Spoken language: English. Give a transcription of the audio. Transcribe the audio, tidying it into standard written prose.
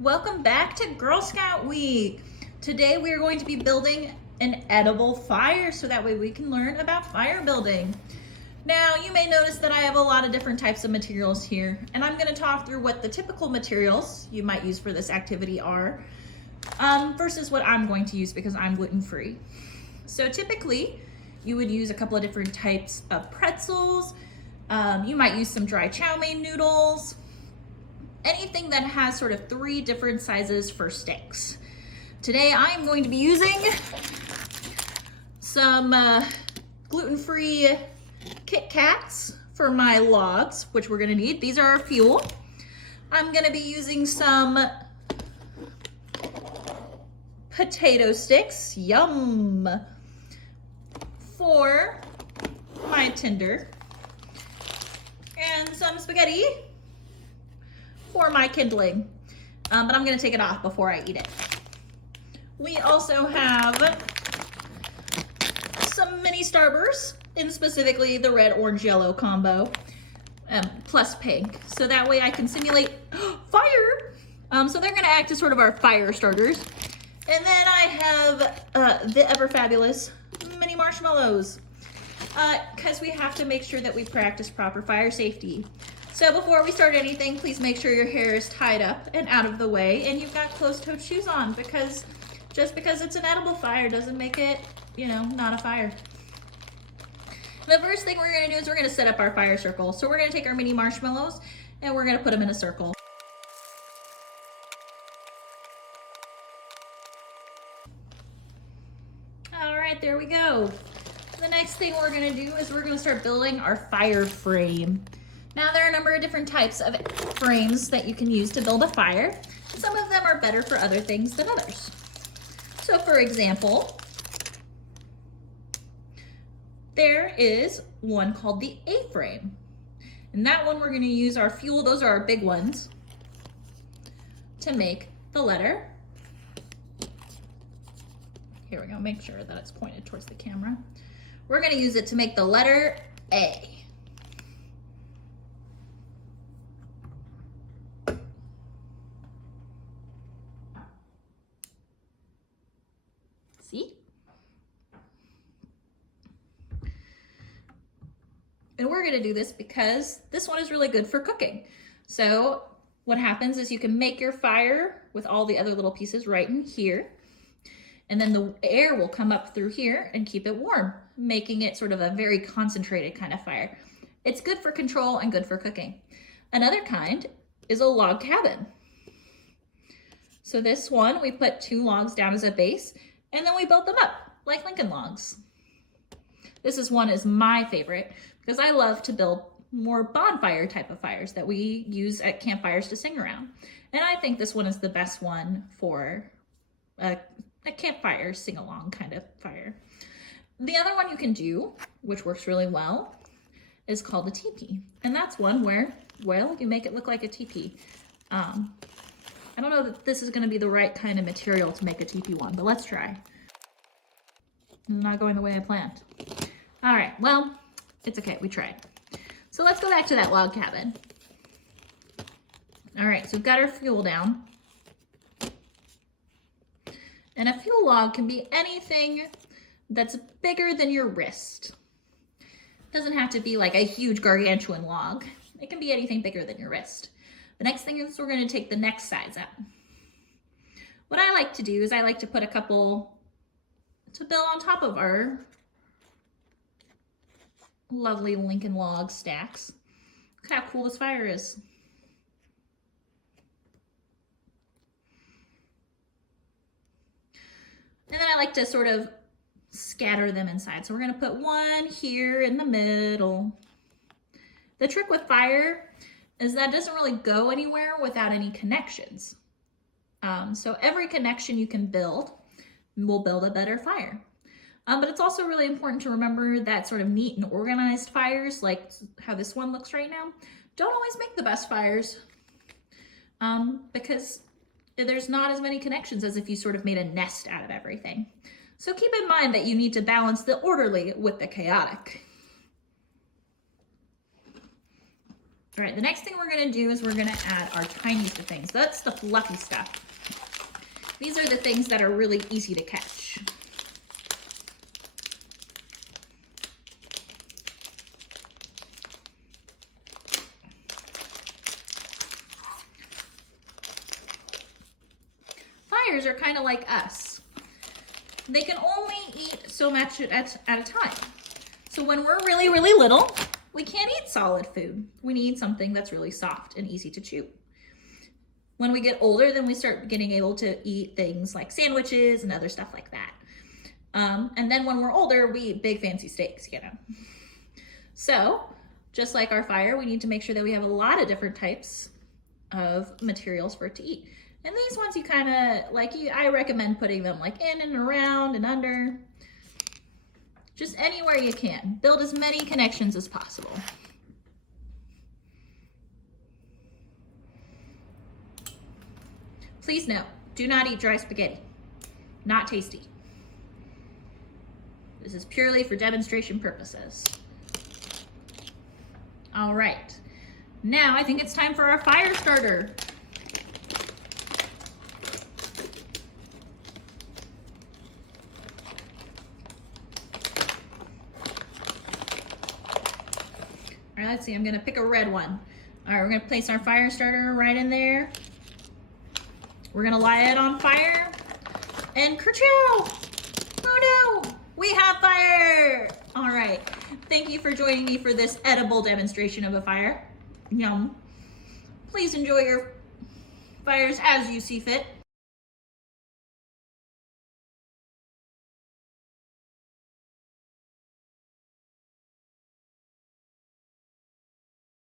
Welcome back to Girl Scout Week. Today we are going to be building an edible fire so that way we can learn about fire building. Now you may notice that I have a lot of different types of materials here, and I'm going to talk through what the typical materials you might use for this activity are versus what I'm going to use because I'm gluten-free. So typically you would use a couple of different types of pretzels. You might use some dry chow mein noodles, anything that has sort of 3 different sizes for sticks. Today I'm going to be using some gluten-free Kit Kats for my logs, which we're gonna need. These are our fuel. I'm gonna be using some potato sticks, yum, for my tinder, and some spaghetti for my kindling, but I'm gonna take it off before I eat it. We also have some mini starbursts, in specifically the red, orange, yellow combo, plus pink, so that way I can simulate fire. So they're gonna act as sort of our fire starters. And then I have the ever fabulous mini marshmallows, because we have to make sure that we practice proper fire safety. So before we start anything, please make sure your hair is tied up and out of the way and you've got closed-toed shoes on, because just because it's an edible fire doesn't make it, not a fire. The first thing we're gonna do is we're gonna set up our fire circle. So we're gonna take our mini marshmallows and we're gonna put them in a circle. All right, there we go. The next thing we're gonna do is we're gonna start building our fire frame. Now there are a number of different types of frames that you can use to build a fire. Some of them are better for other things than others. So for example, there is one called the A-frame. And that one we're gonna use our fuel, those are our big ones, to make the letter. Here we go, make sure that it's pointed towards the camera. We're gonna use it to make the letter A. See? And we're gonna do this because this one is really good for cooking. So what happens is you can make your fire with all the other little pieces right in here, and then the air will come up through here and keep it warm, making it sort of a very concentrated kind of fire. It's good for control and good for cooking. Another kind is a log cabin. So this one, we put 2 logs down as a base, and then we built them up like Lincoln logs. This one is my favorite because I love to build more bonfire type of fires that we use at campfires to sing around. And I think this one is the best one for a campfire sing-along kind of fire. The other one you can do, which works really well, is called a teepee. And that's one where, well, you make it look like a teepee. I don't know that this is gonna be the right kind of material to make a teepee one, but let's try. It's not going the way I planned. All right, well, it's okay, we tried. So let's go back to that log cabin. All right, so we've got our fuel down. And a fuel log can be anything that's bigger than your wrist. It doesn't have to be like a huge gargantuan log. It can be anything bigger than your wrist. The next thing is we're gonna take the next size up. What I like to do is I like to put a couple to build on top of our lovely Lincoln log stacks. Look how cool this fire is. And then I like to sort of scatter them inside. So we're gonna put one here in the middle. The trick with fire is that it doesn't really go anywhere without any connections. So every connection you can build will build a better fire. But it's also really important to remember that sort of neat and organized fires, like how this one looks right now, don't always make the best fires, because there's not as many connections as if you sort of made a nest out of everything. So keep in mind that you need to balance the orderly with the chaotic. All right, the next thing we're gonna do is we're gonna add our tiniest of things. That's the fluffy stuff. These are the things that are really easy to catch. Fires are kind of like us. They can only eat so much at a time. So when we're really, really little, we can't eat solid food. We need something that's really soft and easy to chew. When we get older, then we start getting able to eat things like sandwiches and other stuff like that. And then when we're older, we eat big fancy steaks, you know. So just like our fire, we need to make sure that we have a lot of different types of materials for it to eat. And these ones you kind of, I recommend putting them like in and around and under. Just anywhere you can. Build as many connections as possible. Please note, do not eat dry spaghetti. Not tasty. This is purely for demonstration purposes. All right. Now I think it's time for our fire starter. All right, let's see, I'm gonna pick a red one. All right, we're gonna place our fire starter right in there. We're gonna light it on fire, and kerchow! Oh no, we have fire! All right, thank you for joining me for this edible demonstration of a fire. Yum. Please enjoy your fires as you see fit.